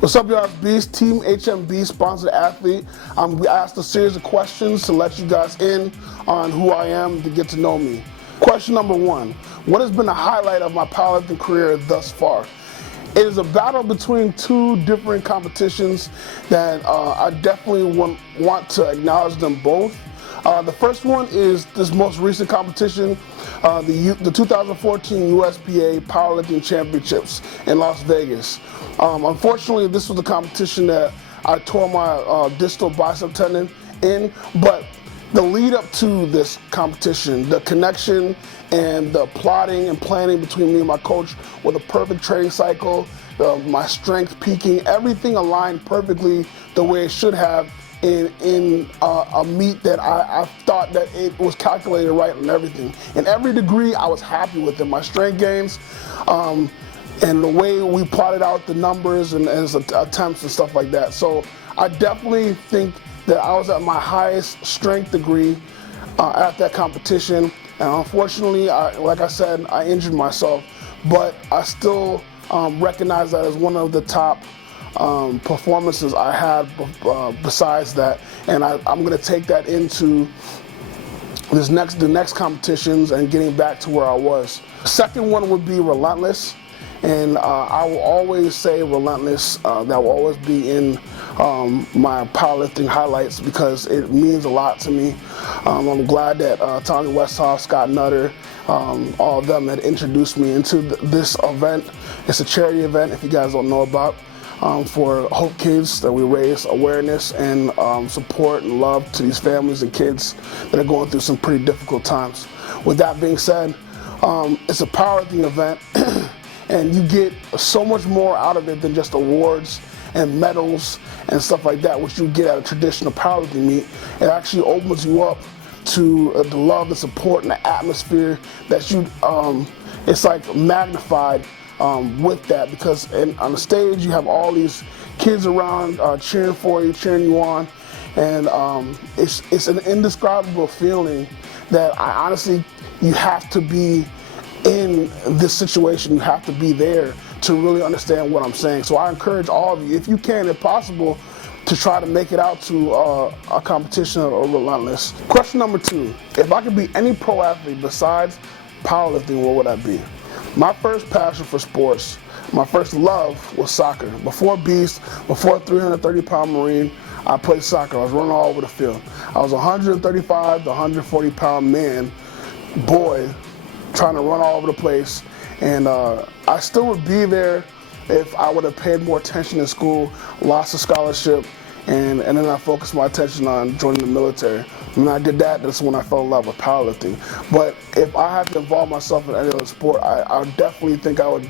What's up, y'all? It's Beast, Team HMB sponsored athlete. We asked a series of questions to let you guys in on who I am, to get to know me. Question number one: what has been the highlight of my powerlifting career thus far? It is a battle between two different competitions that I definitely want to acknowledge them both. The first one is this most recent competition, the 2014 USPA Powerlifting Championships in Las Vegas. Unfortunately, this was the competition that I tore my distal bicep tendon in, but the lead up to this competition, the connection and the plotting and planning between me and my coach with a perfect training cycle, my strength peaking, everything aligned perfectly the way it should have in a meet that I thought that it was calculated right and everything. In every degree, I was happy with it. My strength gains, and the way we plotted out the numbers and attempts and stuff like that. So I definitely think that I was at my highest strength degree at that competition. And unfortunately, like I said, I injured myself, but I still recognize that as one of the top performances I had besides that, and I'm going to take that into the next competitions and getting back to where I was. Second one would be Relentless, and I will always say Relentless. That will always be in my powerlifting highlights because it means a lot to me. I'm glad that Tommy Westhoff, Scott Nutter, all of them had introduced me into this event. It's a charity event, if you guys don't know about. For Hope Kids, that we raise awareness and support and love to these families and kids that are going through some pretty difficult times. With that being said, it's a powerlifting event and you get so much more out of it than just awards and medals and stuff like that, which you get at a traditional powerlifting meet. It actually opens you up to the love, the support, and the atmosphere that you, it's like magnified with that, because on the stage you have all these kids around cheering for you, cheering you on, and it's an indescribable feeling that I honestly, you have to be in this situation, you have to be there to really understand what I'm saying. So I encourage all of you, if you can, if possible, to try to make it out to a competition or Relentless. Question number two: if I could be any pro athlete besides powerlifting, what would I be? My first passion for sports, my first love was soccer. Before Beast, before 330-pound Marine, I played soccer. I was running all over the field. I was 135 to 140-pound man, boy, trying to run all over the place. And I still would be there if I would have paid more attention in school, lost a scholarship, and then I focused my attention on joining the military. When I did that, that's when I fell in love with powerlifting. But if I had to involve myself in any other sport, I definitely think I would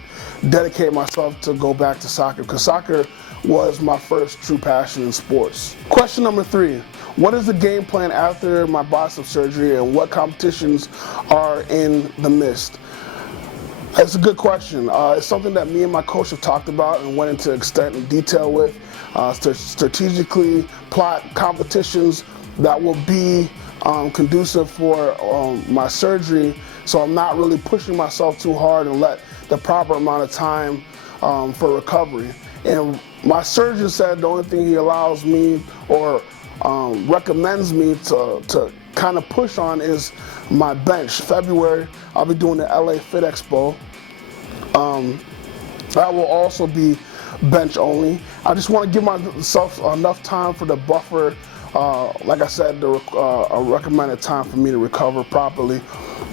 dedicate myself to go back to soccer, because soccer was my first true passion in sports. Question number three: what is the game plan after my bicep surgery, and what competitions are in the midst? That's a good question. It's something that me and my coach have talked about and went into extent and detail with, to strategically plot competitions that will be conducive for my surgery, so I'm not really pushing myself too hard and let the proper amount of time for recovery. And my surgeon said the only thing he allows me or recommends me to kind of push on is my bench. February, I'll be doing the LA Fit Expo. That will also be bench only. I just want to give myself enough time for the buffer, like I said, a recommended time for me to recover properly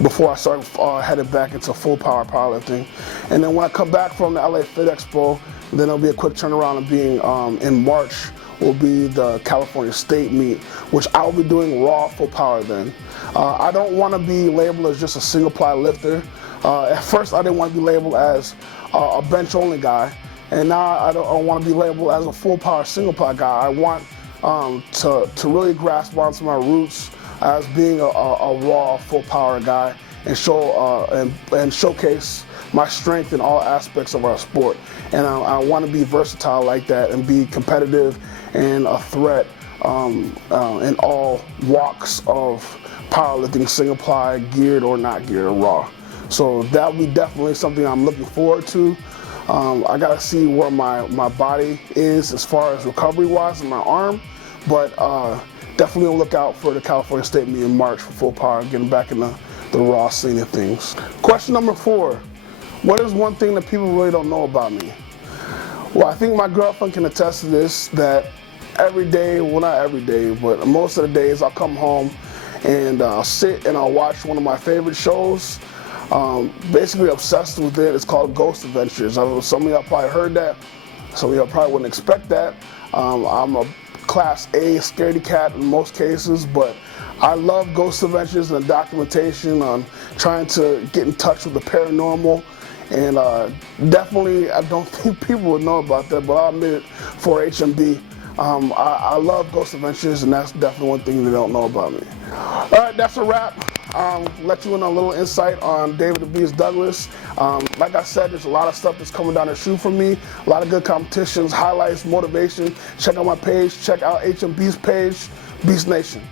before I start headed back into full power powerlifting. And then when I come back from the LA Fit Expo, then it'll be a quick turnaround of being in March will be the California State meet, which I'll be doing raw full power then. I don't want to be labeled as just a single ply lifter. At first I didn't want to be labeled as a bench only guy, and now I don't want to be labeled as a full power single ply guy. I want to really grasp onto my roots as being a raw full power guy and show and showcase my strength in all aspects of our sport. And I want to be versatile like that and be competitive and a threat in all walks of powerlifting, single ply, geared or not geared, or raw. So that will be definitely something I'm looking forward to. I gotta see where my body is as far as recovery-wise in my arm, but definitely look out for the California State meet in March for full power, getting back in the raw scene of things. Question number 4, what is one thing that people really don't know about me? Well, I think my girlfriend can attest to this, that every day, well not every day, but most of the days I'll come home and I'll sit and I'll watch one of my favorite shows. Basically obsessed with it. It's called Ghost Adventures. Some of y'all probably heard that. Some of y'all probably wouldn't expect that. I'm a Class A scaredy cat in most cases, but I love Ghost Adventures and the documentation on trying to get in touch with the paranormal. And definitely, I don't think people would know about that, but I'll admit it for HMB. I love Ghost Adventures, and that's definitely one thing they don't know about me. All right, that's a wrap. Let you in a little insight on David the Beast Douglas. Like I said, there's a lot of stuff that's coming down the chute for me. A lot of good competitions, highlights, motivation. Check out my page. Check out HMB's page, Beast Nation.